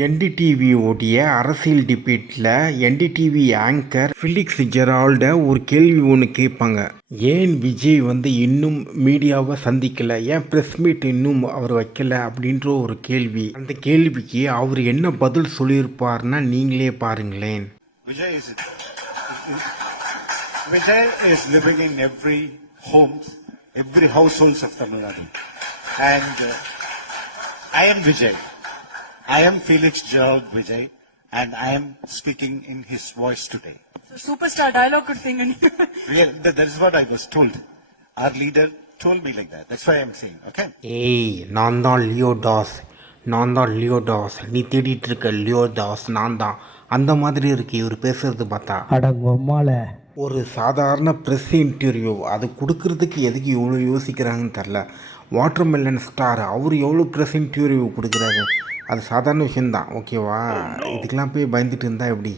NDTV உடைய அரசியல் டிபேட்டில் NDTV anchor Felix ஜெரால்ட ஒரு கேள்வி ஒன்று கேட்பாங்க. ஏன் விஜய் இன்னும் மீடியாவை சந்திக்கலை, ஏன் ப்ரெஸ் மீட் இன்னும் அவர் வைக்கல அப்படின்ற ஒரு கேள்வி. அந்த கேள்விக்கு அவர் என்ன பதில் சொல்லியிருப்பார்னா நீங்களே பாருங்களேன். Vijay is living in every homes, every households of Tamil Nadu. And I am Vijay. I am Felix Gerald Vijay, and I am speaking in his voice today. So superstar dialogue could sing in. That is what I was told. Our leader told me like that. That's why I am saying, okay? ஏய், நான் தான் Leo Das, நீ தேடிட்டு இருக்க Leo Das நான் தான். அந்த மாதிரி இருக்கு இவர் பேசுறது பார்த்தா. அடங்கம்மால ஒரு சாதாரண ப்ரெஸ் இன்டர்வியூ அது கொடுக்கறதுக்கு எதுக்கு இவ்வளோ யோசிக்கிறாங்கன்னு தெரில. வாட்டர்மெலன் ஸ்டார் அவர் எவ்வளோ ப்ரெஸ் இன்டர்வியூ கொடுக்குறாரு, அது சாதாரண விஷயந்தான். ஓகேவா, இதுக்கெல்லாம் போய் பயந்துட்டு இருந்தால் எப்படி?